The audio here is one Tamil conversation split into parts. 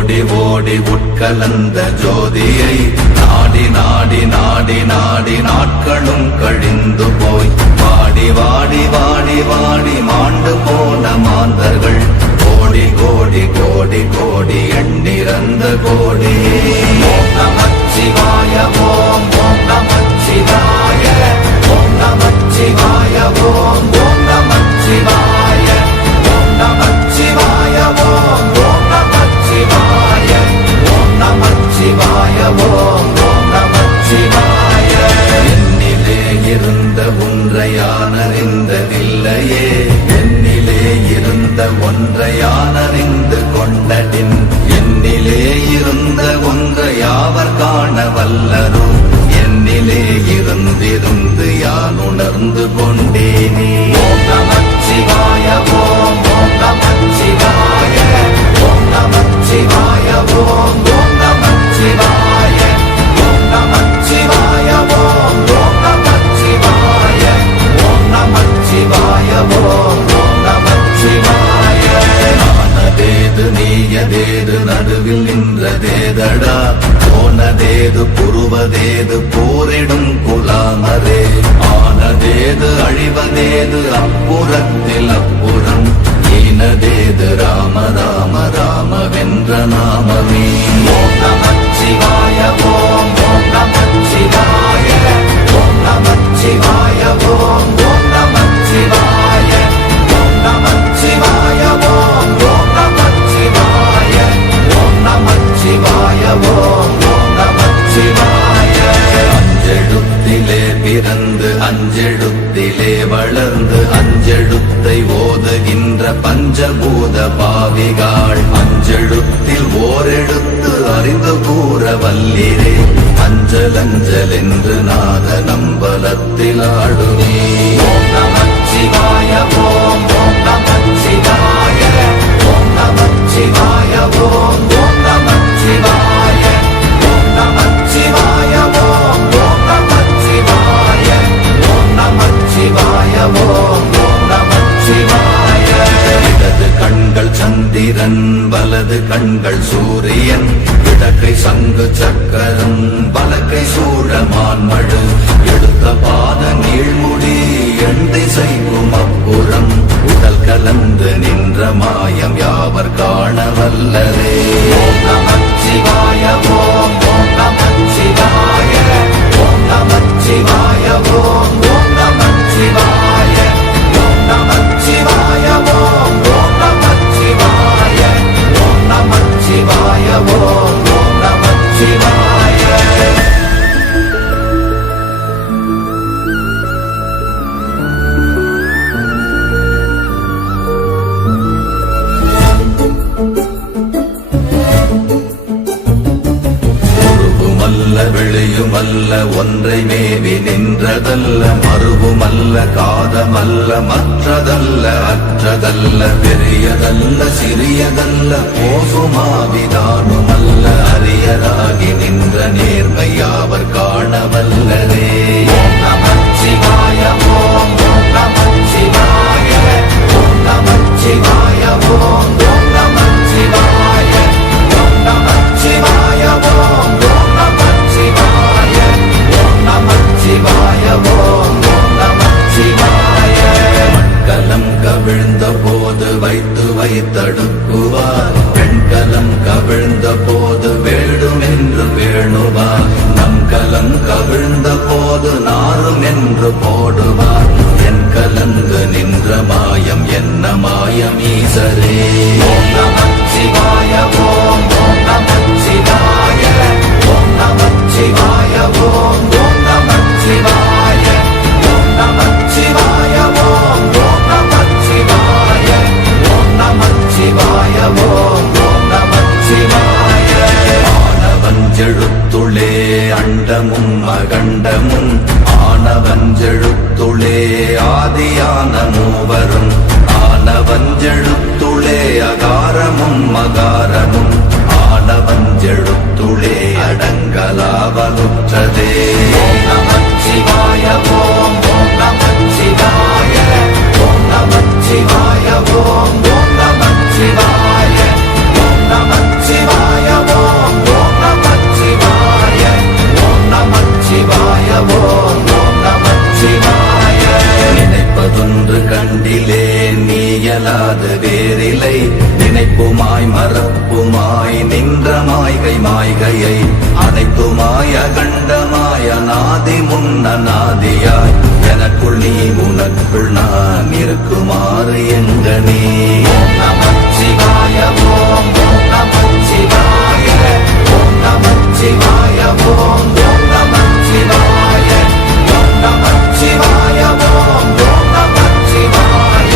ஓடி ஓடி உட்கலந்த ஜோதியை நாடி நாடி நாடி நாடி நாட்களும் கழிந்து போய் வாடி வாடி வாடி வாடி மாண்டு போன மாந்தர்கள் கோடி கோடி கோடி கோடி எண்ணிறந்த கோடி. ஓம் நமச்சிவாய ஓம் ஓம் நமச்சிவாய ஓம் நமச்சிவாய ஓம் ஓம் நமச்சிவாய ஓம் நமச்சிவாய ஓம் ஓம் நமச்சிவாய ஓம் நமச்சிவாய ஓம் ஓம் நமச்சிவாய. என்னிலே இருந்த ஒன்றை யான் அறிந்ததில்லையே, என்னிலே இருந்த ஒன்றை யான் அறிந்து கொண்டடின், என்னிலே இருந்த ஒன்றை யாவர் காண வல்லரோ, என்னிலே இருந்திருந்து யான் உணர்ந்து கொண்டேனே. ஓம் நமச்சிவாய ஓம் ஓம் நமச்சிவாய ஓம் நமச்சிவாய ஓம் ஓம் நமச்சிவாய ஓம் நமச்சிவாய ஓம் ஓம் நமச்சிவாய ஓம் நமச்சிவாய ஓம் ஓம் நமச்சிவாய. ஆனதேது நீயதேது நடுவில் நின்றதேதடா, போனதேது புருவதேது போரிடும் குலாமரே, ஆனதேது அழிவதேது அப்புறத்தில் அப்புறம், ஈனதேது ராம ராம ராமவென்ற நாமமே. ஓம் நமச்சிவாய ஓம் ஓம் நமச்சிவாய ஓம் நமச்சிவாய ஓம் ஓம் நமச்சிவாய ஓம் நமச்சிவாய ஓம் ஓம் நமச்சிவாய ஓம் நமச்சிவாய ஓம் ஓம் நமச்சிவாய. அஞ்செழுத்திலே பிறந்து அஞ்செழுத்திலே வளர்ந்து அஞ்செழுத்தை ஓதுகின்ற பஞ்சபூத பாவிகாள், அஞ்செழுத்தில் ஓரெழுத்து அறிந்து கூற வல்லிரே, அஞ்சல் அஞ்சல் என்று நாத நம்பலத்தில் ஆடுமே. ஓம் நமச்சிவாய ஓம் ஓம் நமச்சிவாய ஓம் நமச்சிவாய ஓம் ஓம் நமச்சிவாய ஓம் நமச்சிவாய ஓம் ஓம் நமச்சிவாய ஓம் நமச்சிவாய ஓம் ஓம் நமச்சிவாய. இடது கண்கள் சந்திரன் வலது கண்கள் சூரியன், இடக்கை சங்கு சக்கரம் வலக்கை சூழமான்மழு, எடுத்த பாத நீழ்முடி எண் திசைக்கும் அப்புறம், உடல் கலந்து நின்ற மாயம் யாவர் காண வல்லரே. ஓம் நமச்சிவாய ஓம் ஓம் நமச்சிவாய ஓம் நமச்சிவாய ஓம் ஓம் நமச்சிவாய ஓம் நமச்சிவாய ஓம் ஓம் நமச்சிவாய ஓம் நமச்சிவாய ஓம் ஓம் நமச்சிவாய. வெளியுமல்ல ஒன்றை மேவி நின்றதல்ல, மறுவுமல்ல காதமல்ல மற்றதல்ல அற்றதல்ல, பெரியதல்ல சிறியதல்ல போசுமாவிதானுமல்ல, அரியராகி நின்ற நேர்மையாவர் காண வல்லரே. ஓம் நமச்சிவாய ஓம் ஓம் நமச்சிவாய ஓம் நமச்சிவாய ஓம் ஓம் நமச்சிவாய ஓம் நமச்சிவாய ஓம் ஓம் நமச்சிவாய ஓம் நமச்சிவாய ஓம் ஓம் நமச்சிவாய. மட்கலம் கவிழ்ந்த போது வைத்து வைத்தடுக்குவார், பெண்கலம் கவிழ்ந்த போது வேடும் என்று வேணுவார், நம் கலம் கவிழ்ந்த போது நாரும் என்று போடுவார், என் கலந்து நின்ற மாயம் என்ன மாயம் ஈசரே. ஓம் நமச்சிவாய ஓம் ஓம் நமச்சிவாய ஓம் நமச்சிவாய ஓம் ஓம் நமச்சிவாய ஓம் நமச்சிவாய ஓம் ஓம் நமச்சிவாய ஓம் நமச்சிவாய ஓம் ஓம் நமச்சிவாய. ஆனவஞ்செழுத்துளே அண்டமும் அகண்டமும், ஆனவஞ்செழுத்துளே ஆதியான மூவரும், ஆனவஞ்செழுத்துளே அகாரமும் மகாரமும், ஆனவஞ்செழுத்துளே அடங்கலாவலுற்றதே. ஓம் நமச்சிவாய ஓம் ஓம் நமச்சிவாய ஓம் நமச்சிவாய ஓம் ஓம் நமச்சிவாய ஓம் நமச்சிவாய ஆதி முன்னநாதியாய் எனக்குள் நீ உனக்குள் நான் இருக்குமாறு எங்கனே. ஓம் நமச்சிவாய ஓம் நமச்சிவாய ஓம் நமச்சிவாய ஓம் நமச்சிவாய ஓம் நமச்சிவாய ஓம் நமச்சிவாய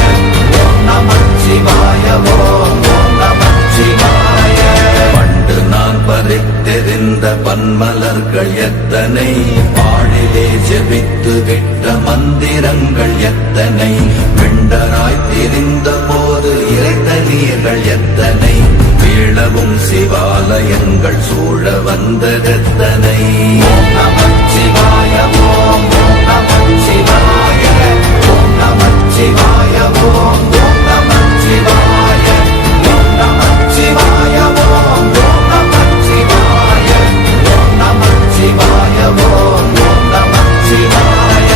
ஓம் நமச்சிவாய ஓம் நமச்சிவாய. பண்டு நான் பறித்தெறிந்த பன்மலர்கள் எத்தனை, பாழிலே ஜெபித்து விட்ட மந்திரங்கள் எத்தனை, வெண்டராய் திரிந்த போது இறைத்த நீர்கள் எத்தனை, வீழவும் சிவாலயங்கள் சூழ வந்ததெத்தனை. ஓம் நமச்சிவாய ஓம் நமச்சிவாய ஓம் நமச்சிவாய ஓம் நமச்சிவாய ஓம் நமச்சிவாய ஓம் நமச்சிவாய ஓம் நமச்சிவாய ஓம் நமச்சிவாய.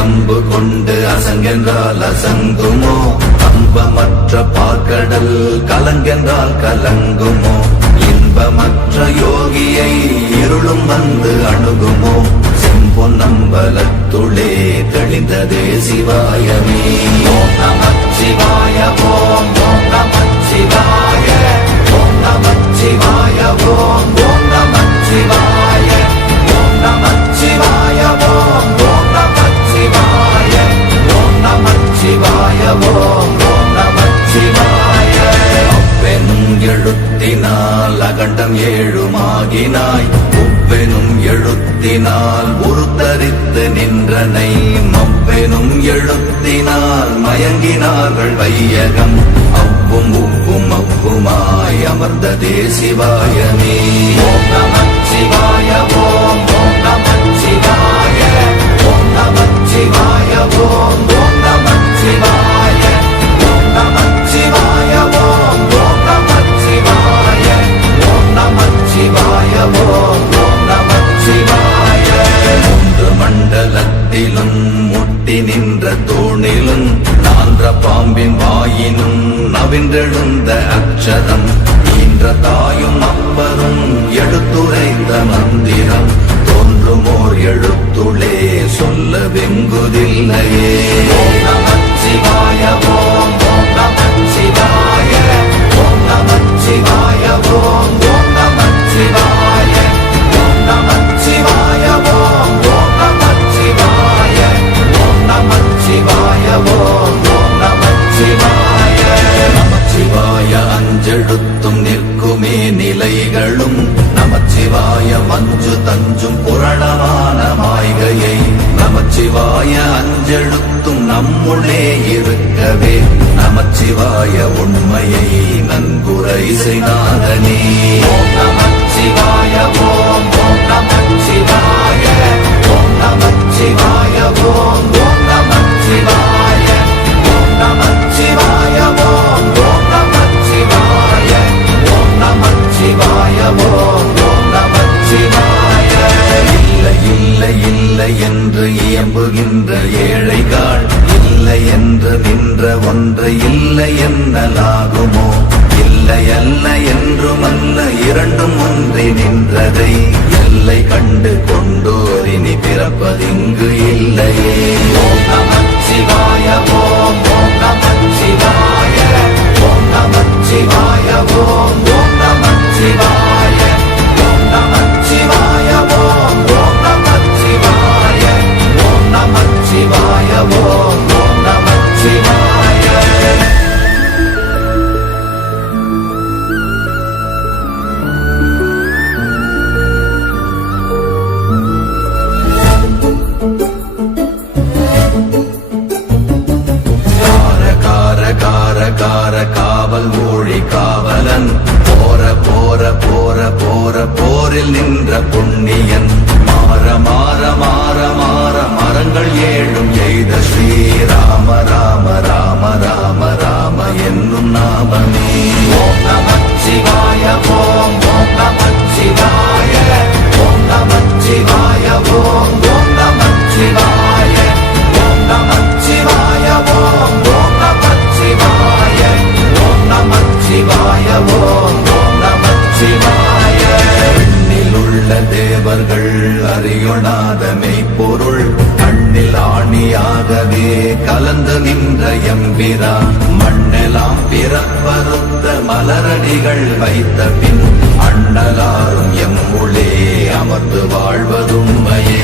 அம்பு கொண்டு அசங்கென்றால் அசங்குமோ, அம்பமற்ற பார்க்கடல் கலங்கென்றால் கலங்குமோ, இன்பமற்ற யோகியை இருளும் வந்து அணுகுமோ, செம்பொன்னம்பலத்துளே தெளிந்ததே சிவாயமே. ஓம் நமச்சிவாய ஓம் நமச்சிவாய ஓம் நமச்சிவாய ஓம் நமச்சிவாய ஓம் நமச்சிவாய ஓம் நமச்சிவாய ஓம் நமச்சிவாய ஓம் நமச்சிவாய. அப்பெனும் எழுத்தினால் அகண்டம் ஏழுமாகினாய், உப்பெனும் எழுத்தினால் உருத்தரித்து நின்றனை, மப்பெனும் எழுத்தினால் மயங்கினார்கள் வையகம், அவ்வும் உவ்வும் அவ்வுமாய் அமர்ந்ததே சிவாயமே. ஓம் நமச்சிவாய ஓம் நமச்சிவாய ஓம் நமச்சிவாய ஓம் நமச்சிவாய ஓம் நமச்சிவாய ஓம் நமச்சிவாய ஓம் நமச்சிவாய ஓம் நமச்சிவாய. மூன்று மண்டலத்திலும் முட்டி நின்ற தூணிலும் நான்ற பாம்பின் வாயினும் நவின்றெழுந்த அக்ஷரம், ஈன்ற தாயும் அப்பரும் எடுத்துரைத்த மந்திரம், தோன்றுமோர் எழுத்துளே சொல்ல வெங்குதில்லையே. ஓம் நமச்சிவாய ஓம் நமச்சிவாய ஓம் நமச்சிவாய ஓம் நமச்சிவாய ஓம் நமச்சிவாய ஓம் நமச்சிவாய ஓம் நமச்சிவாய ஓம் நமச்சிவாய. நமச்சிவாய அஞ்செழுத்தும் நிற்குமே நிலைகளும், நமச்சிவாய மஞ்சு தஞ்சும் புரணமான மாய்கையை, நமச்சிவாய அஞ்செழுத்தும் நம்முள்ளே இருக்கவே, நமச்சிவாய உண்மையை நன்குரை செய்தாதனே. ஓம் நமச்சிவாய ஓம் நமச்சிவாய ஓம் நமச்சிவாய ஓம் நமச்சிவாய ஓம் நமச்சிவாய ஓம் நமச்சிவாய ஓம் நமச்சிவாய ஓம் நமச்சிவாய. இல்லை இல்லை இல்லை என்று இயம்புகின்ற ஏழைகள், இல்லை என்று நின்ற ஒன்று இல்லை என்னலாகுமோ, இல்லை அல்ல என்றுமல்ல இரண்டும் ஒன்றி நின்றதை, எல்லை கண்டு கொண்டோரினி பிறப்பதிங்கு இல்லையே. ஓம் நமச்சிவாய ஓம் நமச்சிவாய ஓம் நமச்சிவாய ஓம் நமச்சிவாய ஓம் நமச்சிவாய ஓம் நமச்சிவாய ஓம் நமச்சிவாய ஓம் நமச்சிவாய. காவல் மொழி காவலன், போற போற போற போற போரில் நின்ற புண்ணியன், மாற மாற மாற மாற மரங்கள் ஏழும் எய்த ஸ்ரீ ராம ராம ராம ராம ராம என்னும் நாமமே. ஓம் நமச்சிவாய ஓம் ஓம் நமச்சிவாய ஓம் நமச்சிவாய ஓம் ஓம் நமச்சிவாய ஓம் நமச்சிவாய ஓம் ஓம் நமச்சிவாய ஓம் நமச்சிவாய ஓம் ஓம் நமச்சிவாய. எண்ணிலுள்ள தேவர்கள் அறியொணாத மெய்ப்பொருள் கண்ணில் ஆணியாகவே கலந்து நின்ற எம்பிரா மண்ணெல்லாம் பிறப்பறுத்த மலரடிகள் வைத்த பின் அண்ணலாரும் எம்முளே அமர்ந்து வாழ்வதும்மையே.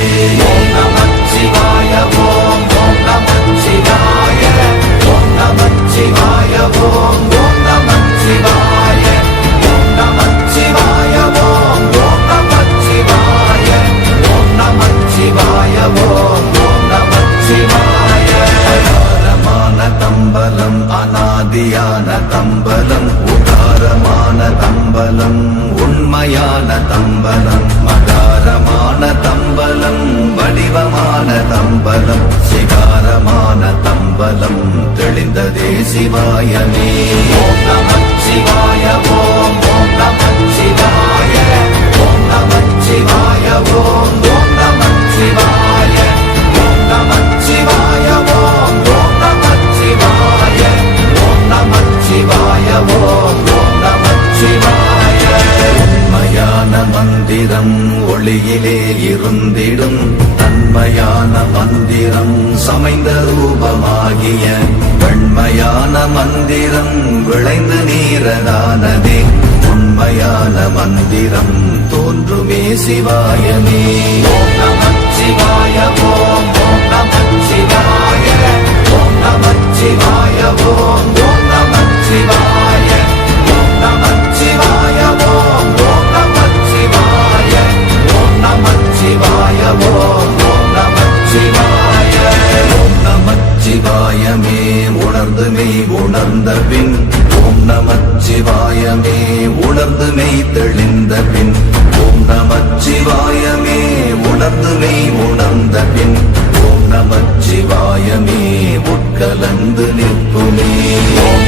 ஓம் நமச்சிவாய ஓம் ஓம் நமச்சிவாய ஓம் நமச்சிவாய ஓம் ஓம் நமச்சிவாய ஓம் நமச்சிவாய ஓம் ஓம் நமச்சிவாய ஓம் நமச்சிவாய ஓம் ஓம் நமச்சிவாய. அகாரமான தம்பலம் அநாதியான தம்பலம் உகாரமான தம்பலம் உண்மையான தம்பலம் மகாரமான தம்பலம் வடிவமான தம்பலம் சிகாரமான தம்பலம் தெளிந்ததே சிவாயமே. ஓம் நமச்சிவாய ஓம் ஓம் நமச்சிவாய ஓம் நமச்சிவாய ஓம் ஓம் நமச்சிவாய ஓம் நமச்சிவாய ஓம் ஓம் நமச்சிவாய ஓம் நமச்சிவாய ஓம் ஓம் நமச்சிவாய. உண்மையான மந்திரம் ஒளியிலே இருந்திடும் தன்மையான மந்திரம் சமைந்த ரூபமாகிய வெண்மையான மந்திரம் விளைந்து நீரதானதே உண்மையான மந்திரம் தோன்றுமே சிவாயமே. ஓம் நமச்சிவாய ஓம் ஓம் நமச்சிவாய ஓம் நமச்சிவாய ஓம் ஓம் நமச்சிவாய ஓம் நமச்சிவாய ஓம் ஓம் நமச்சிவாய ஓம் நமச்சிவாய ஓம் ஓம் நமச்சிவாய. ஓம் நமச்சிவாயமே உணர்ந்து மெய் உணர்ந்த பின் ஓம் நமச்சிவாயமே உணர்ந்து மெய் தெளிந்த பின் ஓம் நமச்சிவாயமே உணர்ந்து மெய் உணர்ந்த பின் ஓம் நமச்சிவாயமே உட்கலந்து நிற்குமே. ஓம்